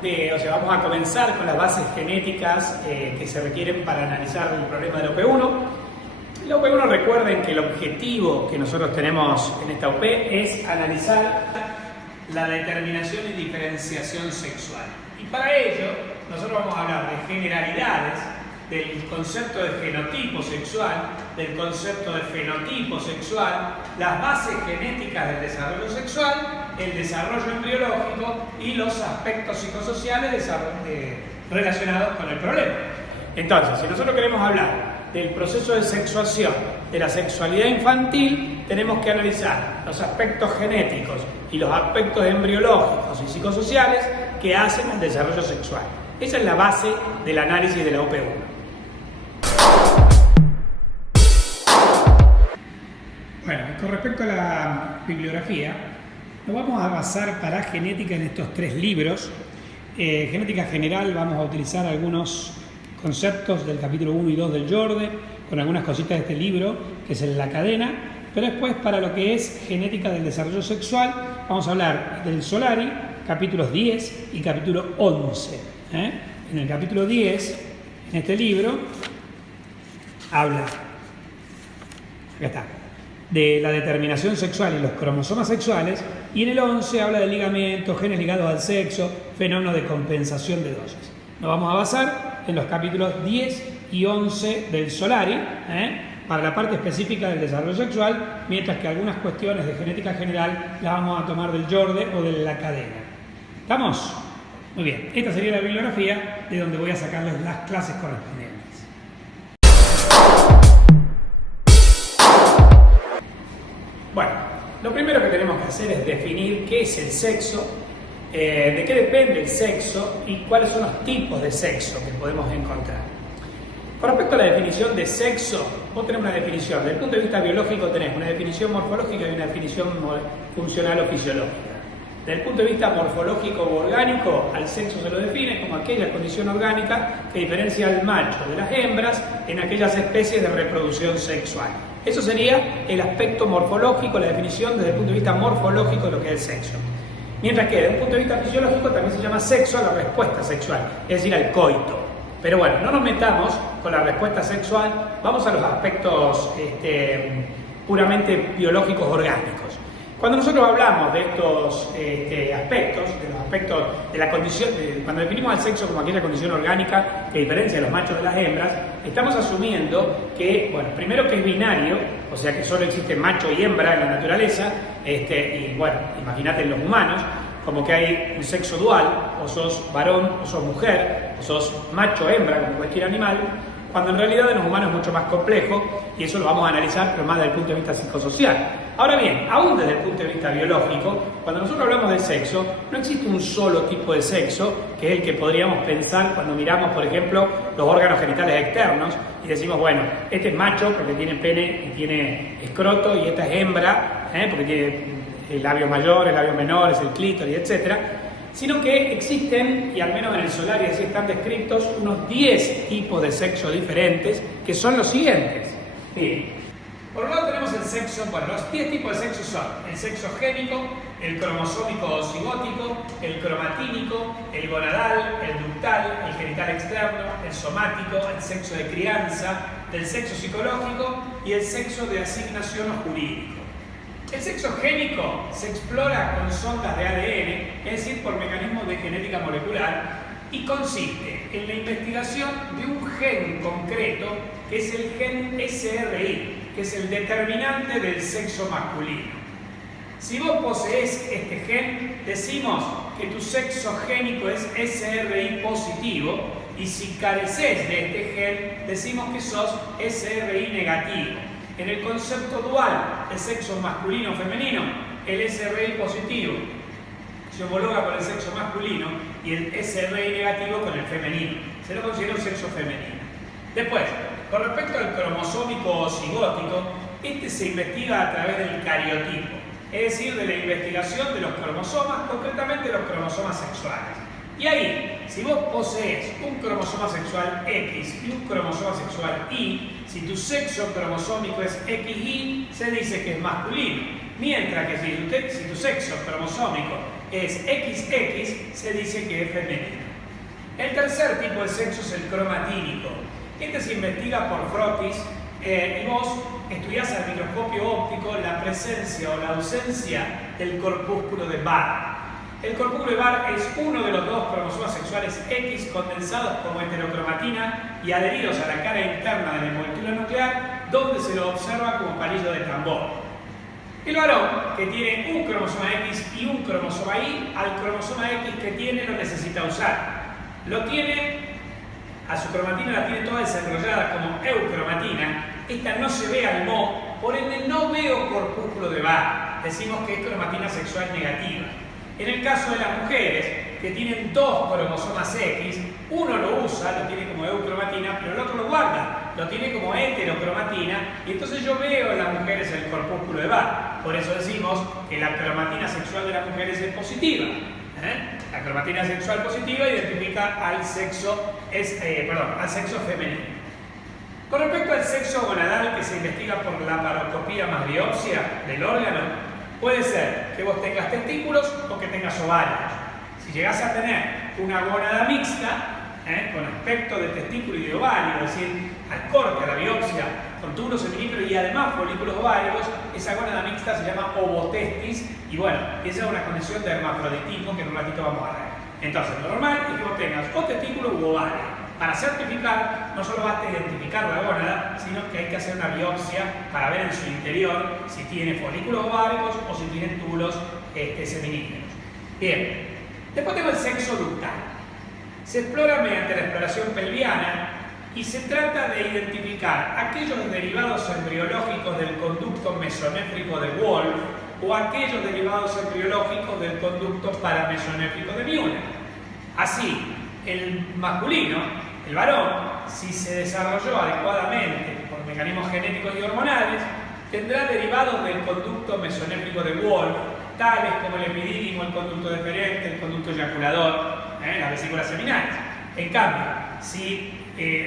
vamos a comenzar con las bases genéticas que se requieren para analizar el problema del OP1. El OP1, recuerden que el objetivo que nosotros tenemos en esta OP es analizar la determinación y diferenciación sexual. Y para ello, nosotros vamos a hablar de generalidades, del concepto de genotipo sexual, del concepto de fenotipo sexual, las bases genéticas del desarrollo sexual, el desarrollo embriológico y los aspectos psicosociales relacionados con el problema. Entonces, si nosotros queremos hablar del proceso de sexuación, de la sexualidad infantil, tenemos que analizar los aspectos genéticos y los aspectos embriológicos y psicosociales que hacen el desarrollo sexual. Esa es la base del análisis de la OP1. Bueno, con respecto a la bibliografía, nos vamos a basar para genética en estos tres libros. Genética general, vamos a utilizar algunos conceptos del capítulo 1 y 2 del Jorde, con algunas cositas de este libro, que es en la cadena, pero después para lo que es genética del desarrollo sexual, vamos a hablar del Solari, capítulos 10 y capítulo 11. En el capítulo 10, en este libro, habla, acá está, de la determinación sexual y los cromosomas sexuales, y en el 11 habla de ligamentos, genes ligados al sexo, fenómenos de compensación de dosis. Nos vamos a basar en los capítulos 10 y 11 del Solari, para la parte específica del desarrollo sexual, mientras que algunas cuestiones de genética general las vamos a tomar del Jorde o de la cadena. ¿Estamos? Muy bien, esta sería la bibliografía de donde voy a sacarles las clases correspondientes. Bueno, lo primero que tenemos que hacer es definir qué es el sexo, de qué depende el sexo y cuáles son los tipos de sexo que podemos encontrar. Con respecto a la definición de sexo, vos tenés una definición. Desde el punto de vista biológico tenés una definición morfológica y una definición funcional o fisiológica. Desde el punto de vista morfológico o orgánico, al sexo se lo define como aquella condición orgánica que diferencia al macho de las hembras en aquellas especies de reproducción sexual. Eso sería el aspecto morfológico, la definición desde el punto de vista morfológico de lo que es el sexo. Mientras que desde un punto de vista fisiológico también se llama sexo a la respuesta sexual, es decir, al coito. Pero bueno, no nos metamos con la respuesta sexual, vamos a los aspectos puramente biológicos orgánicos. Cuando nosotros hablamos de estos aspectos, de los aspectos de la condición, cuando definimos al sexo como aquella condición orgánica que diferencia a los machos de las hembras, estamos asumiendo que, bueno, primero que es binario, o sea que solo existe macho y hembra en la naturaleza, y bueno, imagínate en los humanos, como que hay un sexo dual, o sos varón o sos mujer, o sos macho o hembra como cualquier animal, cuando en realidad en los humanos es mucho más complejo y eso lo vamos a analizar, pero más desde el punto de vista psicosocial. Ahora bien, aún desde el punto de vista biológico, cuando nosotros hablamos del sexo, no existe un solo tipo de sexo, que es el que podríamos pensar cuando miramos, por ejemplo, los órganos genitales externos y decimos, bueno, este es macho porque tiene pene y tiene escroto, y esta es hembra porque tiene labios mayores, labios menores, el clítoris, etc. Sino que existen, y al menos en el Solari así están descritos, unos 10 tipos de sexo diferentes, que son los siguientes. Bien. Por un lado tenemos el sexo, bueno, los 10 tipos de sexo son el sexo génico, el cromosómico o cigótico, el cromatínico, el gonadal, el ductal, el genital externo, el somático, el sexo de crianza, el sexo psicológico y el sexo de asignación o jurídico. El sexo génico se explora con sondas de ADN, es decir, por mecanismos de genética molecular, y consiste en la investigación de un gen concreto, que es el gen SRI, que es el determinante del sexo masculino. Si vos poseés este gen, decimos que tu sexo génico es SRI positivo, y si careces de este gen, decimos que sos SRI negativo. En el concepto dual de sexo masculino o femenino, el SRI positivo se homologa con el sexo masculino y el SRI negativo con el femenino. Se lo considera un sexo femenino. Después, con respecto al cromosómico o cigótico, este se investiga a través del cariotipo, es decir, de la investigación de los cromosomas, concretamente los cromosomas sexuales. Y ahí, si vos posees un cromosoma sexual X y un cromosoma sexual Y, si tu sexo cromosómico es XY, se dice que es masculino. Mientras que si tu sexo cromosómico es XX, se dice que es femenino. El tercer tipo de sexo es el cromatínico. Este se investiga por frotis y vos estudiás al microscopio óptico la presencia o la ausencia del corpúsculo de Barr. El corpúsculo de Barr es uno de los dos cromosomas sexuales X condensados como heterocromatina y adheridos a la cara interna de la envoltura nuclear, donde se lo observa como palillo de tambor. El varón, que tiene un cromosoma X y un cromosoma Y, al cromosoma X que tiene lo necesita usar. Lo tiene, a su cromatina la tiene toda desarrollada como eucromatina. Esta no se ve al Mo, por ende no veo corpúsculo de Barr. Decimos que es cromatina sexual negativa. En el caso de las mujeres, que tienen dos cromosomas X, uno lo usa, lo tiene como eucromatina, pero el otro lo guarda, lo tiene como heterocromatina, y entonces yo veo en las mujeres el corpúsculo de Barr. Por eso decimos que la cromatina sexual de las mujeres es positiva. La cromatina sexual positiva identifica al sexo, al sexo femenino. Con respecto al sexo gonadal, que se investiga por laparoscopía más biopsia del órgano, puede ser que vos tengas testículos o que tengas ovarios. Si llegás a tener una gónada mixta, con aspecto de testículo y de ovario, es decir, al corte, a la biopsia, con túbulos seminíferos y además folículos ováricos, esa gónada mixta se llama ovotestis y bueno, esa es una condición de hermafroditismo que en un ratito vamos a ver. Entonces, lo normal es que vos tengas o testículo u ovario. Para certificar, no solo basta identificar la gónada, sino que hay que hacer una biopsia para ver en su interior si tiene folículos ováricos o si tiene túbulos seminíferos. Bien, después tengo el sexo ductal. Se explora mediante la exploración pelviana y se trata de identificar aquellos derivados embriológicos del conducto mesonéfrico de Wolff o aquellos derivados embriológicos del conducto paramesonéfrico de Müller. Así, el masculino, el varón, si se desarrolló adecuadamente por mecanismos genéticos y hormonales, tendrá derivados del conducto mesonéfrico de Wolff, tales como el epidídimo, el conducto deferente, el conducto eyaculador, las vesículas seminales. En cambio, si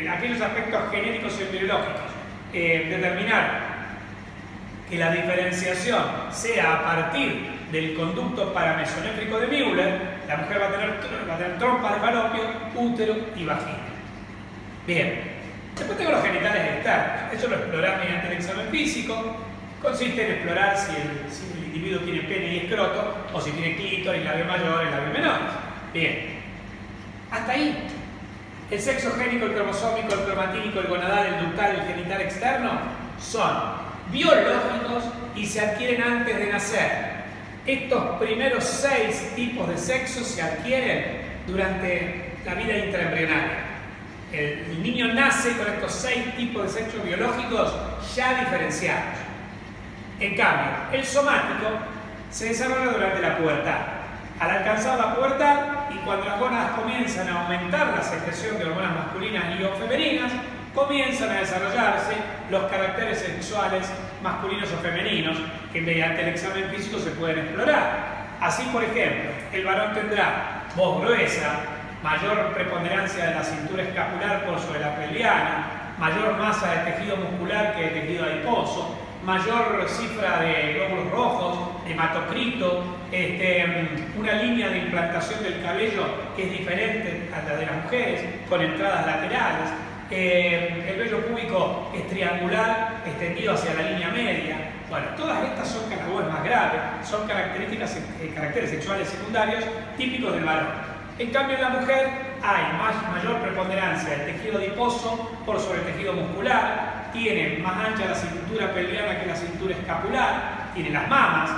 aquellos aspectos genéticos y embriológicos determinaron que la diferenciación sea a partir del conducto paramesonéfrico de Müller, la mujer va a tener trompas de falopio, útero y vagina. Bien, después tengo los genitales externos. Eso lo explorás mediante el examen físico. Consiste en explorar si el individuo tiene pene y escroto, o si tiene clítoris, labio mayor y labio menor. Bien, hasta ahí. El sexo génico, el cromosómico, el cromatínico, el gonadal, el ductal, el genital externo son biológicos y se adquieren antes de nacer. Estos primeros 6 tipos de sexo se adquieren durante la vida intraembrionaria. El niño nace con estos 6 tipos de sexo biológicos ya diferenciados. En cambio, el somático se desarrolla durante la pubertad. Al alcanzar la pubertad y cuando las gónadas comienzan a aumentar la secreción de hormonas masculinas y o femeninas, comienzan a desarrollarse los caracteres sexuales masculinos o femeninos que mediante el examen físico se pueden explorar. Así, por ejemplo, el varón tendrá voz gruesa, mayor preponderancia de la cintura escapular por sobre la pelviana, mayor masa de tejido muscular que de tejido adiposo, mayor cifra de glóbulos rojos, hematocrito, una línea de implantación del cabello que es diferente a la de las mujeres, con entradas laterales. El vello púbico es triangular, extendido hacia la línea media. Bueno, todas estas son características más graves, son caracteres sexuales secundarios típicos del varón. En cambio, en la mujer hay mayor preponderancia del tejido adiposo por sobre el tejido muscular, tiene más ancha la cintura pelviana que la cintura escapular, tiene las mamas.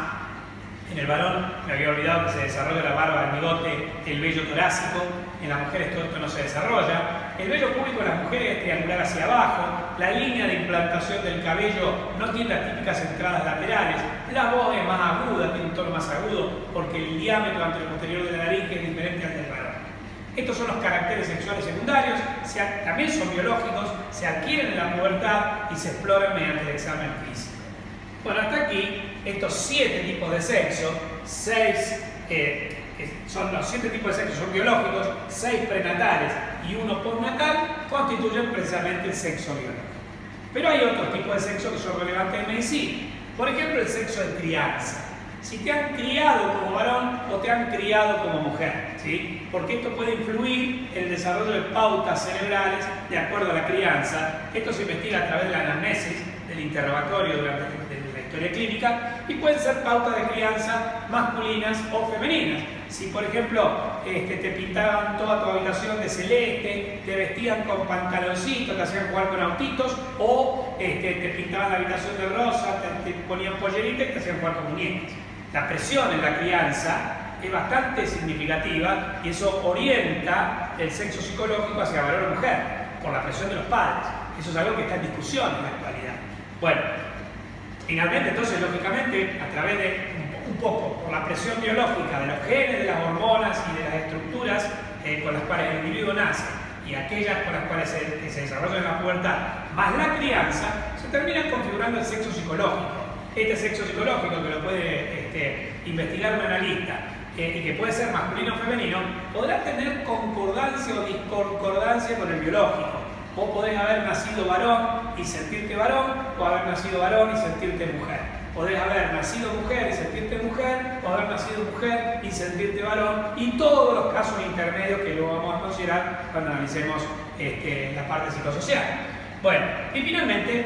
En el varón, me había olvidado que se desarrolla la barba, el bigote, el vello torácico. En las mujeres todo esto no se desarrolla. El vello púbico en las mujeres es triangular hacia abajo. La línea de implantación del cabello no tiene las típicas entradas laterales. La voz es más aguda, tiene un tono más agudo, porque el diámetro anteroposterior de la nariz es diferente al del varón. Estos son los caracteres sexuales secundarios, también son biológicos, se adquieren en la pubertad y se exploran mediante el examen físico. Bueno, hasta aquí, estos 7 tipos de sexo, los 7 tipos de sexo son biológicos, 6 prenatales y 1 postnatal, constituyen precisamente el sexo biológico. Pero hay otros tipos de sexo que son relevantes en medicina. Por ejemplo, el sexo de crianza. si te han criado como varón o te han criado como mujer, ¿sí? Porque esto puede influir en el desarrollo de pautas cerebrales de acuerdo a la crianza. Esto se investiga a través de la anamnesis, del interrogatorio durante la historia clínica, y pueden ser pautas de crianza masculinas o femeninas. Si, por ejemplo, te pintaban toda tu habitación de celeste, te vestían con pantaloncitos, te hacían jugar con autitos, o te pintaban la habitación de rosa, te ponían polleritas y te hacían jugar con muñecas. La presión en la crianza es bastante significativa y eso orienta el sexo psicológico hacia varón o mujer, por la presión de los padres. Eso es algo que está en discusión en la actualidad. Bueno, finalmente, entonces, lógicamente, a través de un poco por la presión biológica de los genes, de las hormonas y de las estructuras con las cuales el individuo nace y aquellas con las cuales se desarrolla en la pubertad, más la crianza, se termina configurando el sexo psicológico. Este sexo psicológico, que lo puede investigar un analista y que puede ser masculino o femenino, podrá tener concordancia o discordancia con el biológico. Vos podés haber nacido varón y sentirte varón, o haber nacido varón y sentirte mujer. Podés haber nacido mujer y sentirte mujer, o haber nacido mujer y sentirte varón, y todos los casos intermedios que luego vamos a considerar cuando analicemos la parte psicosocial. Bueno, y finalmente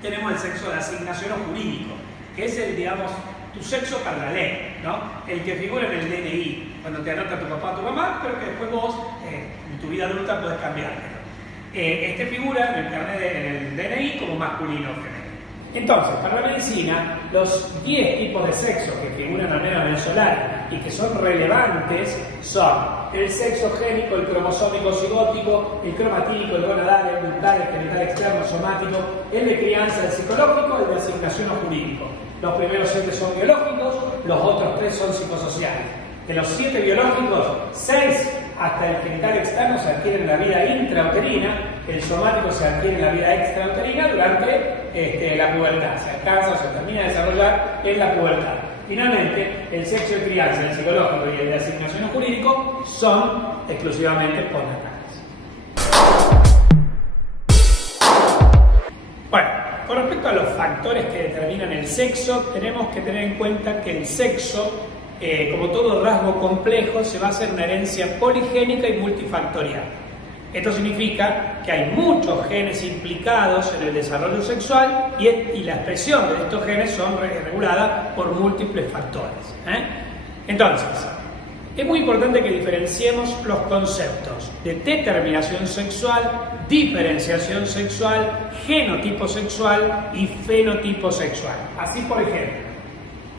tenemos el sexo de asignación o jurídico, que es el, digamos, tu sexo para la ley, ¿no? El que figura en el DNI, cuando te anota tu papá o tu mamá, pero que después vos, en tu vida adulta, podés cambiarlo. Figura en el carnet en el DNI como masculino o femenino. Entonces, para la medicina, los 10 tipos de sexo que figuran al menos en el Solari y que son relevantes son el sexo génico, el cromosómico cigótico, el cromatídico, el gonadal, el ductal, el genital externo, somático, el de crianza, el psicológico, el de asignación o jurídico. Los primeros 7 son biológicos, los otros 3 son psicosociales. De los 7 biológicos, 6 hasta el genital externo se adquiere en la vida intrauterina, el somático se adquiere en la vida extrauterina durante la pubertad, se alcanza o se termina de desarrollar en la pubertad. Finalmente, el sexo de crianza, el psicológico y el de asignación o jurídico son exclusivamente postnatales. Bueno, con respecto a los factores que determinan el sexo, tenemos que tener en cuenta que el sexo, como todo rasgo complejo, se basa en una herencia poligénica y multifactorial. Esto significa que hay muchos genes implicados en el desarrollo sexual y la expresión de estos genes son reguladas por múltiples factores. Entonces, es muy importante que diferenciemos los conceptos de determinación sexual, diferenciación sexual, genotipo sexual y fenotipo sexual. Así, por ejemplo,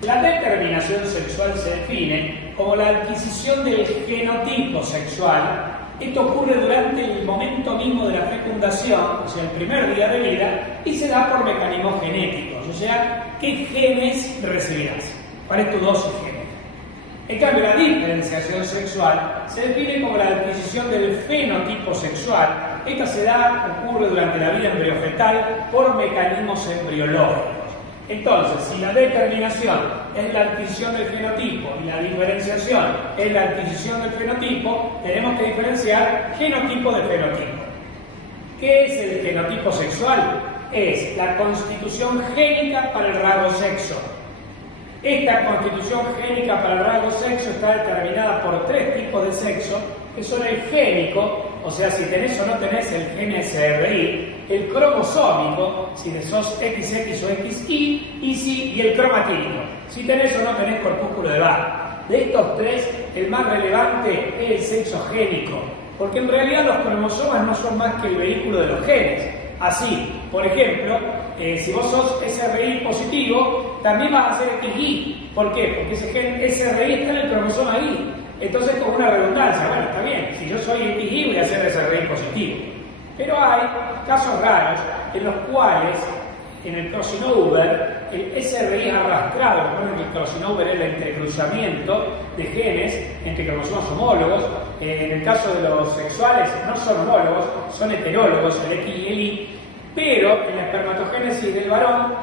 la determinación sexual se define como la adquisición del genotipo sexual. Esto ocurre durante el momento mismo de la fecundación, o sea, el primer día de vida, y se da por mecanismos genéticos, o sea, ¿qué genes recibirás? ¿Cuál es tu dosis genética? En cambio, la diferenciación sexual se define como la adquisición del fenotipo sexual. Esta ocurre durante la vida embriofetal por mecanismos embriológicos. Entonces, si la determinación es la adquisición del genotipo y la diferenciación es la adquisición del fenotipo, tenemos que diferenciar genotipo de fenotipo. ¿Qué es el genotipo sexual? Es la constitución génica para el rasgo sexo. Esta constitución génica para el rasgo sexo está determinada por 3 tipos de sexo, que son el génico, o sea, si tenés o no tenés el gen SRI, el cromosómico, si sos XX o XY, y el cromatídico, si tenés o no tenés corpúsculo de Barr. De estos 3, el más relevante es el sexo génico, porque en realidad los cromosomas no son más que el vehículo de los genes. Así, por ejemplo, si vos sos SRI positivo, también vas a ser XY. ¿Por qué? Porque ese gen SRI está en el cromosoma Y. Entonces, como una redundancia, bueno, está bien, si yo soy XY voy a ser SRI positivo. Pero hay casos raros en los cuales, en el crossing over, el SRI es arrastrado. Recuerden que el crossing over es el entrecruzamiento de genes entre cromosomas homólogos. En el caso de los sexuales, no son homólogos, son heterólogos, el X y el Y. Pero en la espermatogénesis del varón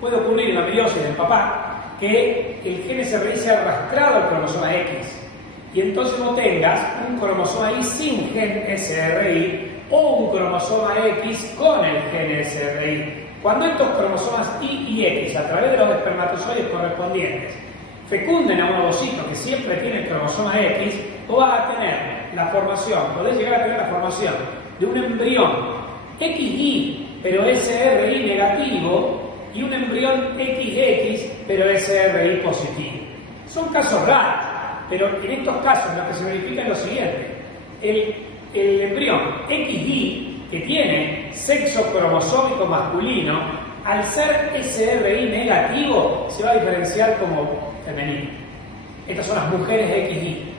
puede ocurrir en la meiosis del papá que el gen SRI sea arrastrado al cromosoma X. Y entonces no tengas un cromosoma Y sin gen SRI o un cromosoma X con el gen SRI. Cuando estos cromosomas Y y X, a través de los espermatozoides correspondientes, fecunden a un ovocito que siempre tiene el cromosoma X, vos vas a tener la formación, podés llegar a tener la formación de un embrión XY, pero SRY negativo, y un embrión XX, pero SRY positivo. Son casos raros, pero en estos casos lo que se verifica es lo siguiente: el embrión XY, que tiene sexo cromosómico masculino, al ser SRY negativo, se va a diferenciar como femenino. Estas son las mujeres XY.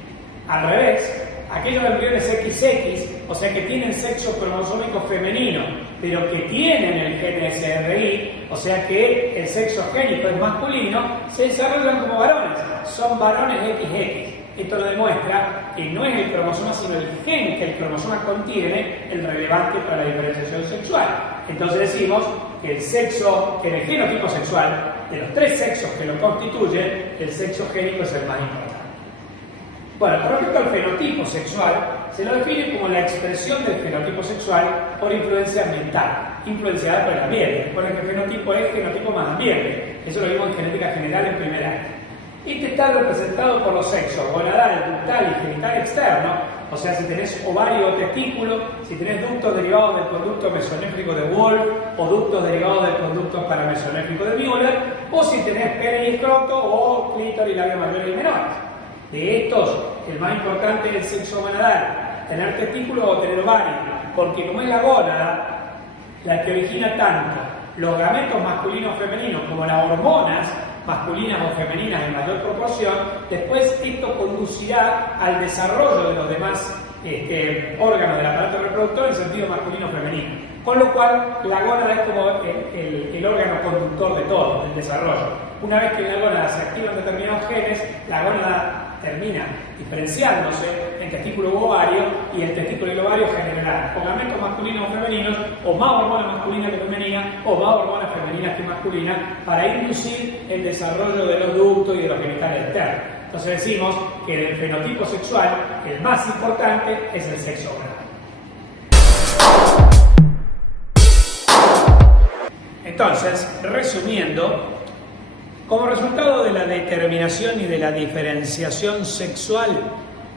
Al revés, aquellos embriones XX, o sea que tienen sexo cromosómico femenino, pero que tienen el gen SRY, o sea que el sexo génico es masculino, se desarrollan como varones, son varones XX. Esto lo demuestra que no es el cromosoma, sino el gen que el cromosoma contiene el relevante para la diferenciación sexual. Entonces decimos que el sexo, que en el genotipo sexual, de los tres sexos que lo constituyen, el sexo génico es el más importante. Bueno, con respecto al fenotipo sexual, se lo define como la expresión del fenotipo sexual por influencia ambiental, influenciada por el ambiente. Recuerden que el fenotipo es genotipo más ambiente. Eso lo vimos en genética general en primer año. Este está representado por los sexos gonadal, ductal y genital externo, o sea, si tenés ovario o testículo, si tenés ductos derivados del conducto mesonéfrico de Wolff o ductos derivados del conducto paramesonéfrico de Müller, o si tenés pene y escroto o clítoris y labios mayores y menores. De estos, el más importante es el sexo gonadal, tener testículo o tener ovario, porque como es la gónada la que origina tanto los gametos masculinos o femeninos como las hormonas masculinas o femeninas en mayor proporción, después esto conducirá al desarrollo de los demás órganos del aparato reproductor en sentido masculino o femenino. Con lo cual, la gónada es como el órgano conductor de todo, del desarrollo. Una vez que en la gónada se activan determinados genes, la gónada termina diferenciándose en testículo u ovario, y el testículo y el ovario generarán o gametos masculinos o femeninos, o más hormonas masculinas que femeninas, o más hormonas femeninas que masculinas, para inducir el desarrollo de los ductos y de los genitales externos. Entonces decimos que en el fenotipo sexual el más importante es el sexo oral. Entonces, resumiendo, como resultado de la determinación y de la diferenciación sexual,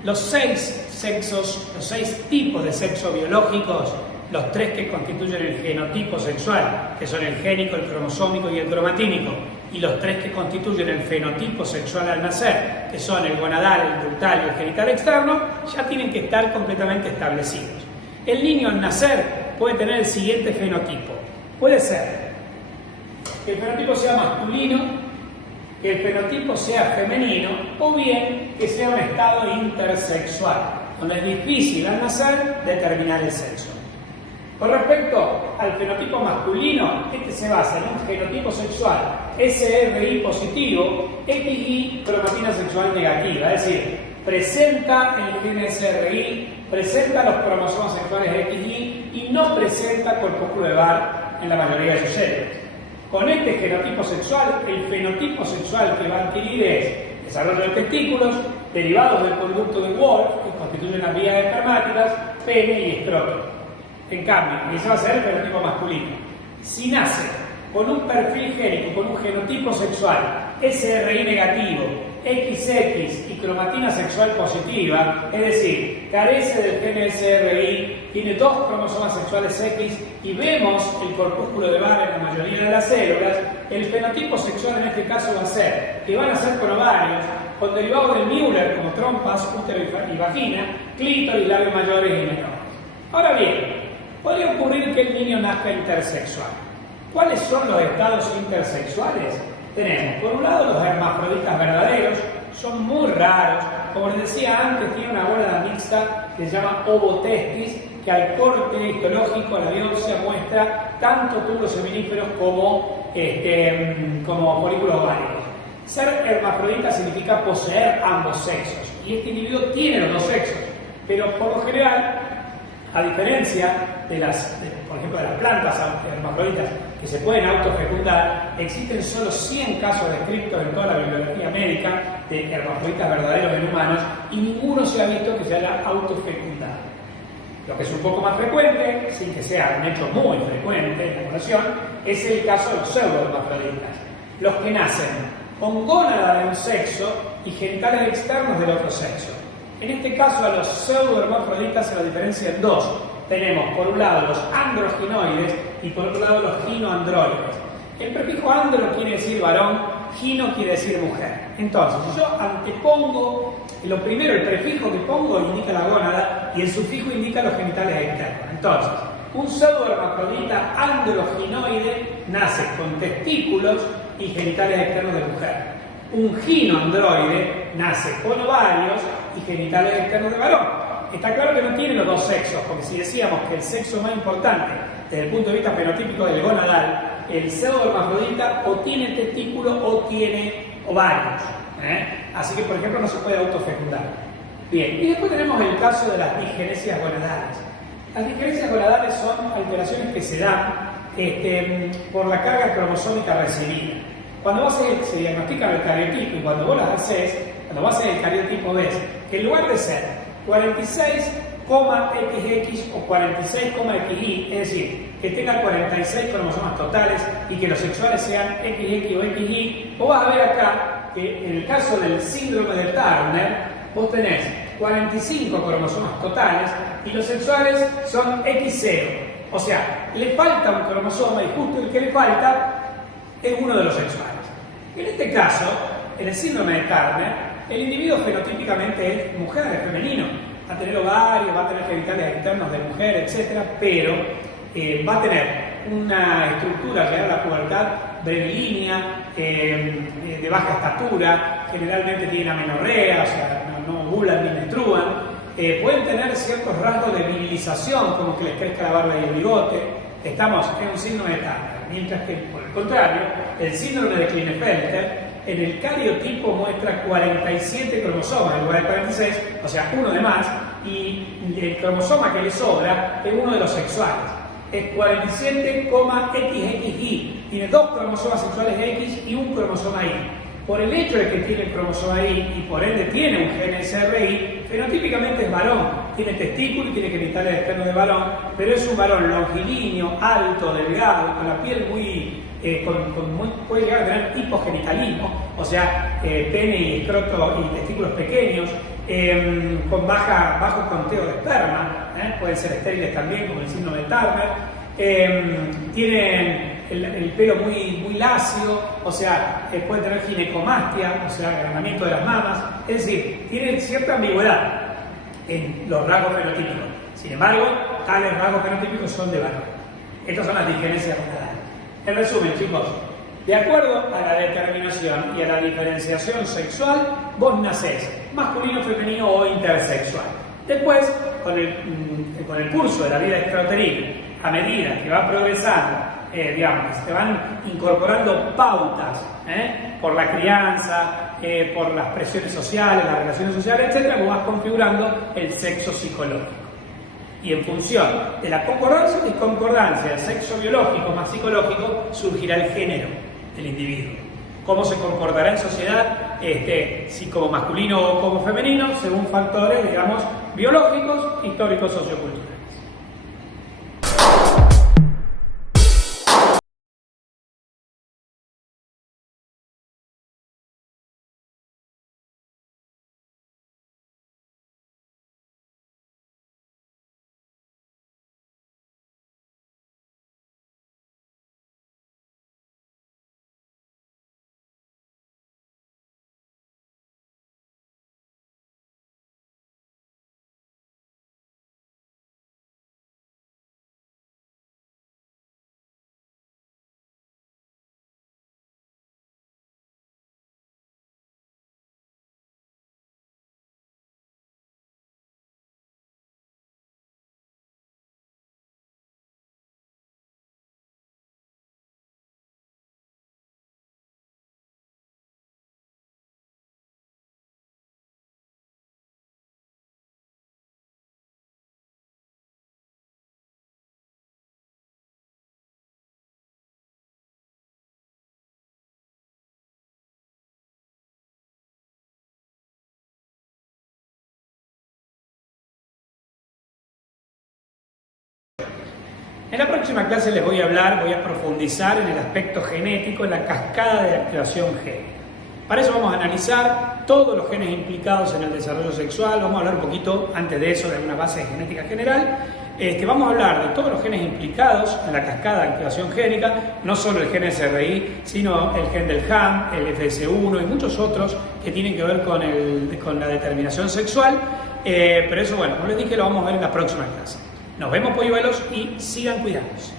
los 6 sexos, los 6 tipos de sexo biológicos, los 3 que constituyen el genotipo sexual, que son el génico, el cromosómico y el cromatínico, y los 3 que constituyen el fenotipo sexual al nacer, que son el gonadal, el ductal y el genital externo, ya tienen que estar completamente establecidos. El niño al nacer puede tener el siguiente fenotipo. Puede ser que el fenotipo sea masculino, que el fenotipo sea femenino, o bien que sea un estado intersexual, donde es difícil al nacer determinar el sexo. Con respecto al fenotipo masculino, este se basa en un genotipo sexual SRY positivo, XY cromatina sexual negativa, es decir, presenta el gen SRY, presenta los cromosomas sexuales XY y no presenta corpúsculo de Barr en la mayoría de sus células. Con este genotipo sexual, el fenotipo sexual que va a adquirir es desarrollo de testículos, derivados del conducto de Wolff, que constituyen las vías espermáticas, pene y escroto. En cambio, ese va a ser el fenotipo masculino. Si nace con un perfil génico, con un genotipo sexual SRY negativo, XX y cromatina sexual positiva, es decir, carece del gen SRY, tiene 2 cromosomas sexuales X y vemos el corpúsculo de Barr en la mayoría de las células, el fenotipo sexual en este caso va a ser que van a ser con ovarios, con derivados del Müller como trompas, útero y vagina, clítoris, labios mayores y menores. Ahora bien, podría ocurrir que el niño nazca intersexual. ¿Cuáles son los estados intersexuales? Tenemos, por un lado, los hermafroditas verdaderos, son muy raros. Como les decía antes, tiene una gónada mixta que se llama ovotestis, que al corte histológico, a la biopsia, muestra tanto túbulos seminíferos como folículos ováricos. Ser hermafrodita significa poseer ambos sexos, y este individuo tiene los 2 sexos, pero por lo general, a diferencia por ejemplo, de las plantas hermafroditas que se pueden autofecundar, existen solo 100 casos descritos en toda la bibliografía médica de hermafroditas verdaderos en humanos, y ninguno se ha visto que se haya autofecundado. Lo que es un poco más frecuente, sin que sea un hecho muy frecuente en la población, es el caso de los pseudohermafroditas, los que nacen con gónada de un sexo y genitales externos del otro sexo. En este caso, a los pseudohermafroditas se los diferencia en dos. Tenemos por un lado los androginoides y por otro lado los ginoandroides. El prefijo andro quiere decir varón, gino quiere decir mujer. Entonces, si yo antepongo, lo primero, el prefijo que pongo indica la gónada y el sufijo indica los genitales externos. Entonces, un pseudohermafrodita androginoide nace con testículos y genitales externos de mujer. Un ginoandroide nace con ovarios y genitales externos de varón. Está claro que no tiene los dos sexos, porque si decíamos que el sexo más importante desde el punto de vista fenotípico del gonadal, el pseudohermafrodita o tiene testículo o tiene ovarios. Así que, por ejemplo, no se puede autofecundar. Bien, y después tenemos el caso de las disgenesias gonadales. Las disgenesias gonadales son alteraciones que se dan por la carga cromosómica recibida. Cuando se diagnostica el cariotipo y cuando vos las haces, cuando vas a hacer el cariotipo ves que en lugar de ser 46,XX o 46,XY, es decir, que tenga 46 cromosomas totales y que los sexuales sean XX o XY, vos vas a ver acá que en el caso del síndrome de Turner, vos tenés 45 cromosomas totales y los sexuales son X0. O sea, le falta un cromosoma y justo el que le falta es uno de los sexuales. En este caso, en el síndrome de Turner, el individuo fenotípicamente es mujer, es femenino. Va a tener ovarios, va a tener genitales externos de mujer, etc. Pero va a tener una estructura al llegar a la pubertad brevilínea, de baja estatura, generalmente tienen amenorrea, o sea, no ovulan ni menstruan. Pueden tener ciertos rasgos de virilización, como que les crezca la barba y el bigote. Estamos en un síndrome de Turner. Mientras que, por el contrario, el síndrome de Klinefelter en el cariotipo muestra 47 cromosomas en lugar de 46, o sea, uno de más, y el cromosoma que le sobra es uno de los sexuales. Es 47,XXY. Tiene dos cromosomas sexuales X y un cromosoma Y. Por el hecho de que tiene el cromosoma Y y por ende tiene un gen SRY, fenotípicamente es varón. Tiene testículos y tiene genitales externos de varón, pero es un varón longilíneo, alto, delgado, con la piel muy puede llegar a tener hipogenitalino, o sea, pene y escroto y testículos pequeños, con bajo conteo de esperma, pueden ser estériles también, como el síndrome de Turner. Tienen el pelo muy lacio, o sea, pueden tener ginecomastia, o sea, agrandamiento de las mamas, es decir, tienen cierta ambigüedad en los rasgos fenotípicos. Sin embargo, tales rasgos fenotípicos son de varón. Estas son las disgenesias gonadales. En resumen, chicos, de acuerdo a la determinación y a la diferenciación sexual, vos nacés masculino, femenino o intersexual. Después, con el curso de la vida extrauterina, a medida que va progresando, digamos, se van incorporando pautas por la crianza, por las presiones sociales, las relaciones sociales, etc., vos vas configurando el sexo psicológico. Y en función de la concordancia y disconcordancia del sexo biológico más psicológico, surgirá el género del individuo. Cómo se comportará en sociedad, si como masculino o como femenino, según factores, digamos, biológicos, históricos, socioculturales. En la próxima clase les voy a profundizar en el aspecto genético, en la cascada de activación génica. Para eso vamos a analizar todos los genes implicados en el desarrollo sexual. Vamos a hablar un poquito antes de eso de una base de genética general. Vamos a hablar de todos los genes implicados en la cascada de activación génica, no solo el gen SRI, sino el gen del HAM, el FS1 y muchos otros que tienen que ver con la determinación sexual. Pero eso, bueno, como les dije, lo vamos a ver en la próxima clase. Nos vemos, polluelos, y sigan cuidándose.